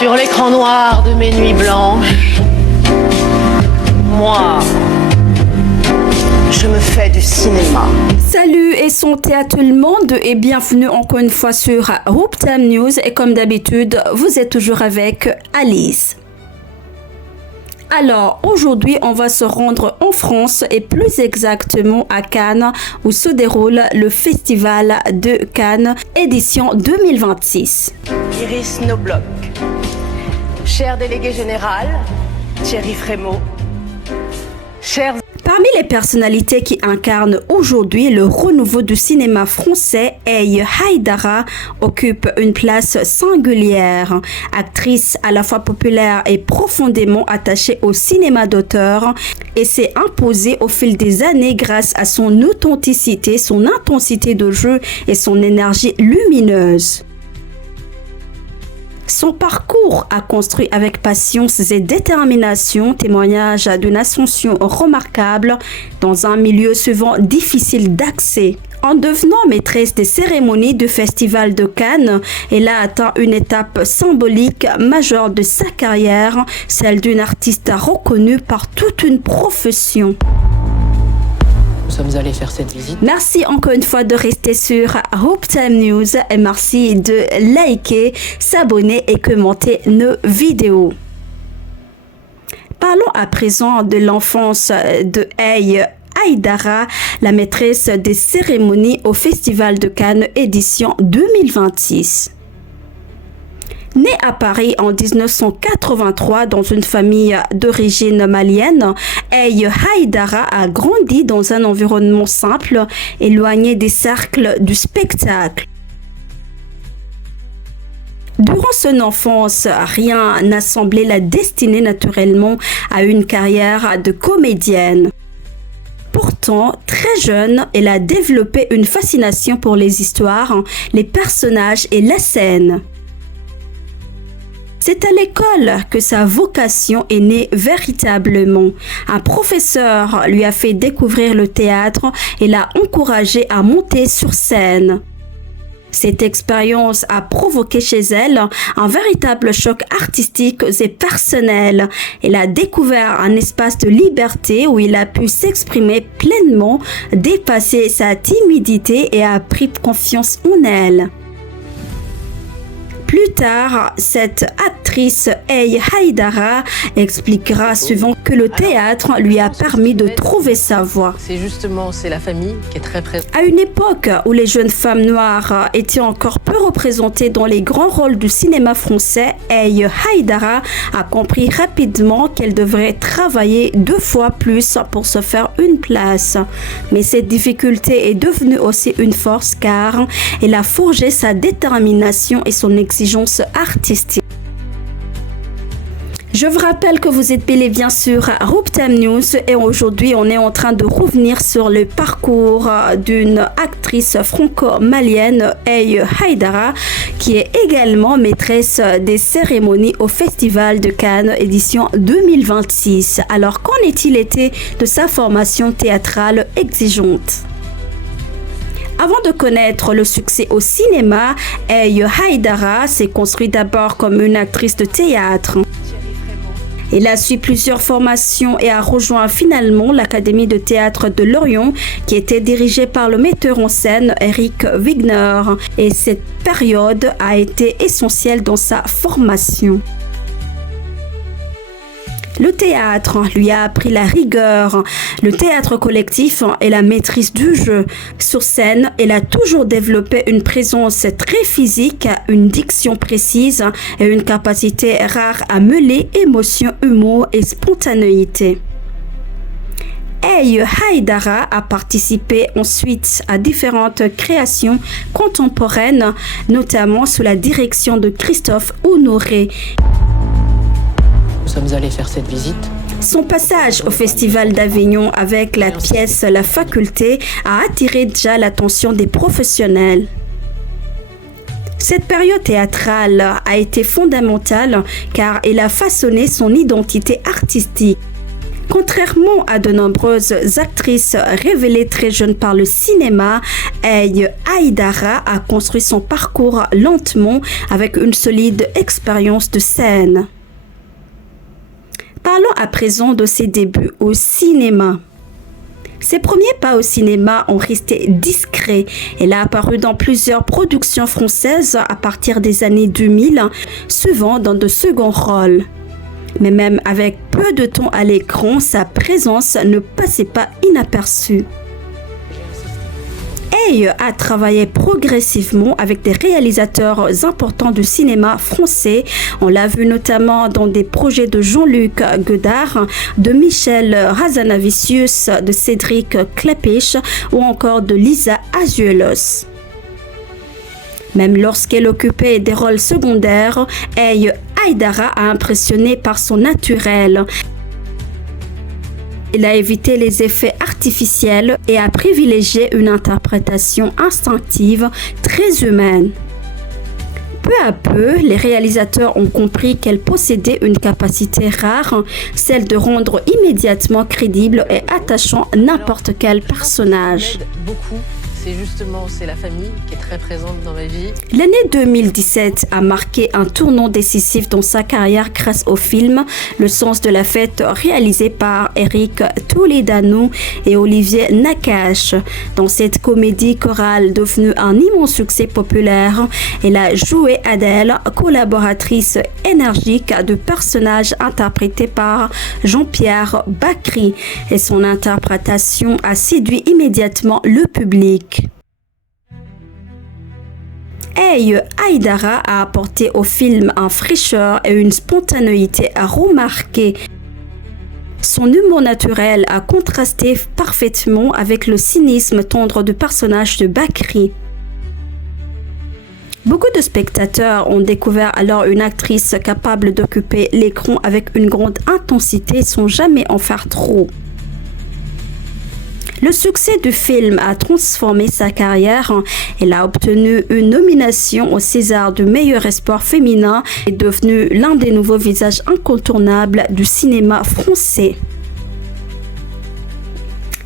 Sur l'écran noir de mes nuits blanches, moi, je me fais du cinéma. Salut et santé à tout le monde et bienvenue encore une fois sur Hope Time News et comme d'habitude, vous êtes toujours avec Alice. Alors, aujourd'hui, on va se rendre en France et plus exactement à Cannes où se déroule le Festival de Cannes édition 2026. Iris Knobloch, cher délégué général, Thierry Frémaux, chers... Parmi les personnalités qui incarnent aujourd'hui le renouveau du cinéma français, Eye Haïdara occupe une place singulière. Actrice à la fois populaire et profondément attachée au cinéma d'auteur, et s'est imposée au fil des années grâce à son authenticité, son intensité de jeu et son énergie lumineuse. Son parcours a construit avec patience et détermination, témoignage d'une ascension remarquable dans un milieu souvent difficile d'accès. En devenant maîtresse des cérémonies du Festival de Cannes, elle a atteint une étape symbolique majeure de sa carrière, celle d'une artiste reconnue par toute une profession. Nous sommes allés faire cette visite. Merci encore une fois de rester sur Hope Time News et merci de liker, s'abonner et commenter nos vidéos. Parlons à présent de l'enfance de Eye Haïdara, la maîtresse des cérémonies au Festival de Cannes édition 2026. Née à Paris en 1983 dans une famille d'origine malienne, Eye Haïdara a grandi dans un environnement simple, éloigné des cercles du spectacle. Durant son enfance, rien n'a semblé la destiner naturellement à une carrière de comédienne. Pourtant, très jeune, elle a développé une fascination pour les histoires, les personnages et la scène. C'est à l'école que sa vocation est née véritablement. Un professeur lui a fait découvrir le théâtre et l'a encouragée à monter sur scène. Cette expérience a provoqué chez elle un véritable choc artistique et personnel. Elle a découvert un espace de liberté où il a pu s'exprimer pleinement, dépasser sa timidité et a pris confiance en elle. Plus tard, cette actrice Eye Haïdara expliquera souvent que le théâtre lui a permis de trouver sa voie. C'est la famille qui est très présente. À une époque où les jeunes femmes noires étaient encore peu représentées dans les grands rôles du cinéma français, Eye Haïdara a compris rapidement qu'elle devrait travailler 2 fois plus pour se faire une place. Mais cette difficulté est devenue aussi une force car elle a forgé sa détermination et son exigence artistique. Je vous rappelle que vous êtes bel et bien sur Hope Time News et aujourd'hui on est en train de revenir sur le parcours d'une actrice franco-malienne, Eye Haïdara, qui est également maîtresse des cérémonies au Festival de Cannes édition 2026. Alors qu'en est-il été de sa formation théâtrale exigeante? Avant de connaître le succès au cinéma, Eye Haïdara s'est construite d'abord comme une actrice de théâtre. Elle a suivi plusieurs formations et a rejoint finalement l'Académie de théâtre de Lorient qui était dirigée par le metteur en scène Eric Wigner. Et cette période a été essentielle dans sa formation. Le théâtre lui a appris la rigueur, le théâtre collectif et la maîtrise du jeu. Sur scène, elle a toujours développé une présence très physique, une diction précise et une capacité rare à mêler émotion, humour et spontanéité. Eye Haïdara a participé ensuite à différentes créations contemporaines, notamment sous la direction de Christophe Honoré. Nous sommes allés faire cette visite. Son passage au Festival d'Avignon avec la pièce La Faculté a attiré déjà l'attention des professionnels. Cette période théâtrale a été fondamentale car elle a façonné son identité artistique. Contrairement à de nombreuses actrices révélées très jeunes par le cinéma, Haïdara a construit son parcours lentement avec une solide expérience de scène. Parlons à présent de ses débuts au cinéma. Ses premiers pas au cinéma ont resté discrets. Elle a apparu dans plusieurs productions françaises à partir des années 2000, souvent dans de seconds rôles. Mais même avec peu de temps à l'écran, sa présence ne passait pas inaperçue. A travaillé progressivement avec des réalisateurs importants du cinéma français. On l'a vu notamment dans des projets de Jean-Luc Godard, de Michel Hazanavicius, de Cédric Klapisch ou encore de Lisa Azuelos. Même lorsqu'elle occupait des rôles secondaires, Haïdara a impressionné par son naturel. Il a évité les effets artificiels et a privilégié une interprétation instinctive très humaine. Peu à peu, les réalisateurs ont compris qu'elle possédait une capacité rare, celle de rendre immédiatement crédible et attachant n'importe quel personnage. C'est la famille qui est très présente dans ma vie. L'année 2017 a marqué un tournant décisif dans sa carrière grâce au film Le sens de la fête réalisé par Eric Toledano et Olivier Nakache. Dans cette comédie chorale devenue un immense succès populaire, elle a joué Adèle, collaboratrice énergique de personnages interprétés par Jean-Pierre Bacri, et son interprétation a séduit immédiatement le public. Haïdara a apporté au film une fraîcheur et une spontanéité à remarquer. Son humour naturel a contrasté parfaitement avec le cynisme tendre du personnage de Bacri. Beaucoup de spectateurs ont découvert alors une actrice capable d'occuper l'écran avec une grande intensité sans jamais en faire trop. Le succès du film a transformé sa carrière. Elle a obtenu une nomination au César du meilleur espoir féminin et est devenue l'un des nouveaux visages incontournables du cinéma français.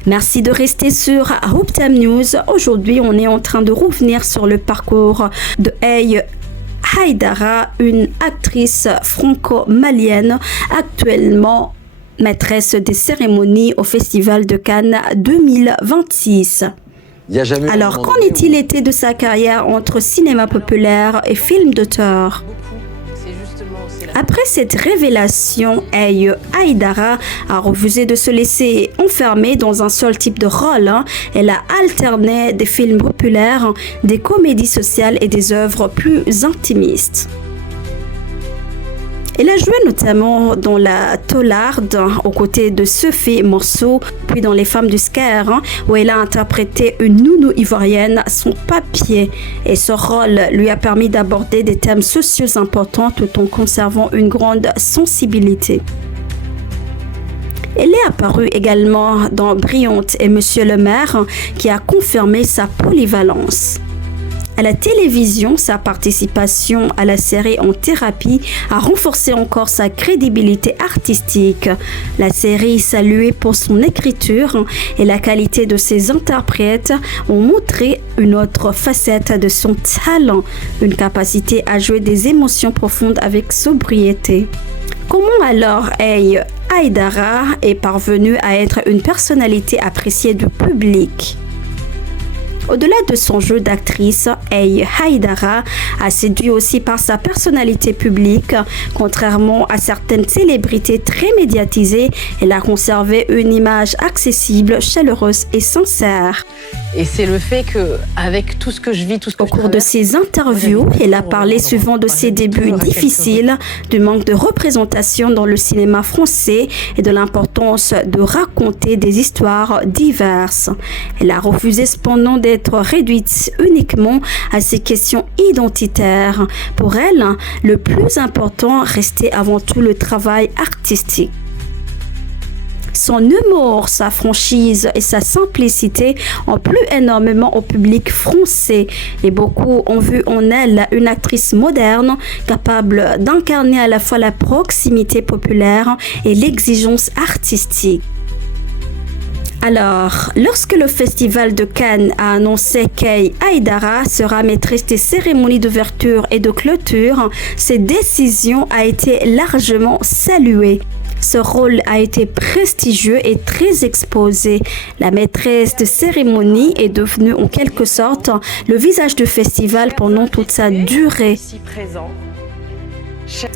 Merci de rester sur Hooptime News. Aujourd'hui, on est en train de revenir sur le parcours de Haïdara, une actrice franco-malienne actuellement maîtresse des cérémonies au Festival de Cannes 2026. Alors, qu'en est-il été de sa carrière entre cinéma populaire et film d'auteur? Après cette révélation, Haïdara a refusé de se laisser enfermer dans un seul type de rôle. Elle a alterné des films populaires, des comédies sociales et des œuvres plus intimistes. Elle a joué notamment dans La Taularde aux côtés de Sophie Morceau, puis dans Les Femmes du Caire, où elle a interprété une nounou ivoirienne sans papier. Et ce rôle lui a permis d'aborder des thèmes sociaux importants tout en conservant une grande sensibilité. Elle est apparue également dans Brillante et Monsieur le maire, qui a confirmé sa polyvalence. À la télévision, sa participation à la série En thérapie a renforcé encore sa crédibilité artistique. La série, saluée pour son écriture et la qualité de ses interprètes, ont montré une autre facette de son talent, une capacité à jouer des émotions profondes avec sobriété. Comment alors Haïdara est parvenue à être une personnalité appréciée du public? Au-delà de son jeu d'actrice, Haïdara a séduit aussi par sa personnalité publique. Contrairement à certaines célébrités très médiatisées, elle a conservé une image accessible, chaleureuse et sincère. Et c'est le fait qu'avec tout ce que je vis, tout ce que Au cours de ses interviews, elle a parlé souvent de ses débuts difficiles, du manque de représentation dans le cinéma français et de l'importance de raconter des histoires diverses. Elle a refusé cependant d'être réduite uniquement à ces questions identitaires. Pour elle, le plus important restait avant tout le travail artistique. Son humour, sa franchise et sa simplicité ont plu énormément au public français et beaucoup ont vu en elle une actrice moderne capable d'incarner à la fois la proximité populaire et l'exigence artistique. Alors, lorsque le Festival de Cannes a annoncé qu'Aï Haïdara sera maîtresse des cérémonies d'ouverture et de clôture, cette décision a été largement saluée. Ce rôle a été prestigieux et très exposé. La maîtresse de cérémonie est devenue en quelque sorte le visage du festival pendant toute sa durée.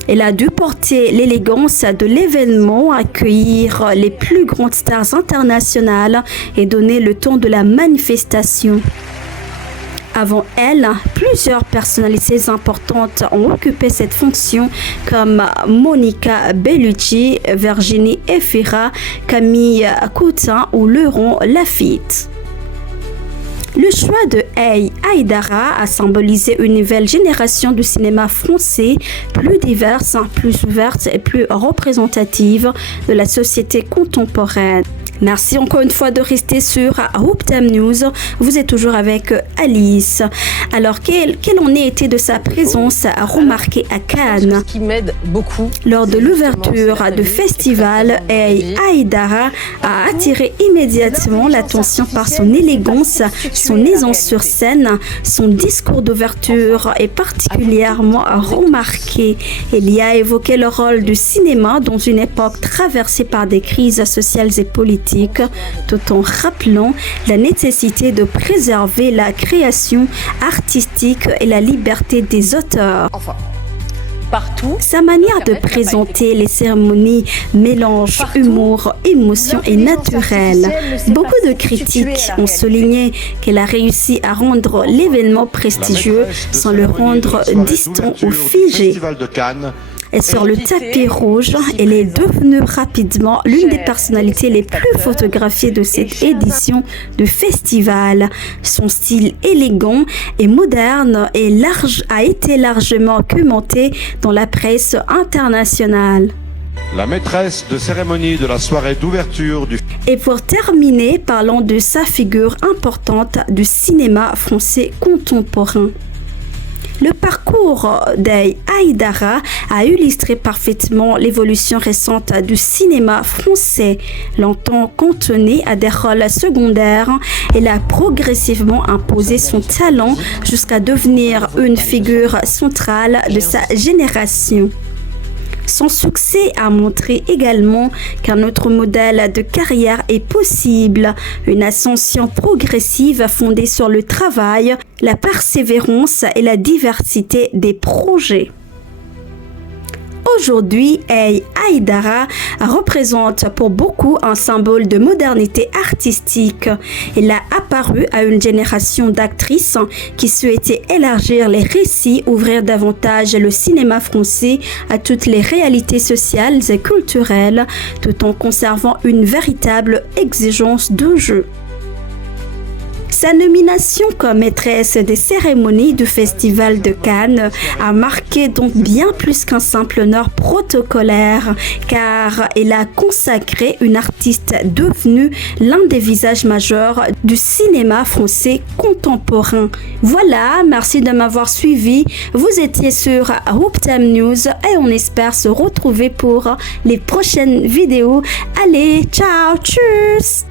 Elle a dû porter l'élégance de l'événement, accueillir les plus grandes stars internationales et donner le ton de la manifestation. Avant elle, plusieurs personnalités importantes ont occupé cette fonction comme Monica Bellucci, Virginie Efira, Camille Cotin ou Laurent Lafitte. Le choix de Aï Haïdara a symbolisé une nouvelle génération du cinéma français, plus diverse, plus ouverte et plus représentative de la société contemporaine. Merci encore une fois de rester sur Rouptam News. Vous êtes toujours avec Alice. Alors, quelle en été de sa présence remarquée à Cannes? Qui m'aide beaucoup. Lors de l'ouverture du festival, Aï Haïdara a attiré immédiatement l'attention par son élégance, son aisance sur scène. Son discours d'ouverture est particulièrement remarqué. Elle y a évoqué le rôle du cinéma dans une époque traversée par des crises sociales et politiques, tout en rappelant la nécessité de préserver la création artistique et la liberté des auteurs. Enfin, partout. Sa manière de présenter les cérémonies mélange humour, émotion et naturel. Beaucoup de critiques ont souligné qu'elle a réussi à rendre l'événement prestigieux sans le rendre distant ou figé. Et sur le tapis rouge, elle est devenue rapidement l'une des personnalités les plus photographiées de cette édition du festival. Son style élégant et moderne a été largement commenté dans la presse internationale. La maîtresse de cérémonie de la soirée d'ouverture du... Et pour terminer, parlons de sa figure importante du cinéma français contemporain. Le parcours d'Aï Haïdara a illustré parfaitement l'évolution récente du cinéma français. Longtemps cantonnée à des rôles secondaires, elle a progressivement imposé son talent jusqu'à devenir une figure centrale de sa génération. Son succès a montré également qu'un autre modèle de carrière est possible, une ascension progressive fondée sur le travail, la persévérance et la diversité des projets. Aujourd'hui, Aï Haïdara représente pour beaucoup un symbole de modernité artistique. Elle a apparu à une génération d'actrices qui souhaitaient élargir les récits, ouvrir davantage le cinéma français à toutes les réalités sociales et culturelles, tout en conservant une véritable exigence de jeu. Sa nomination comme maîtresse des cérémonies du Festival de Cannes a marqué donc bien plus qu'un simple honneur protocolaire, car elle a consacré une artiste devenue l'un des visages majeurs du cinéma français contemporain. Voilà, merci de m'avoir suivi. Vous étiez sur Rouptam News et on espère se retrouver pour les prochaines vidéos. Allez, ciao, tchuss!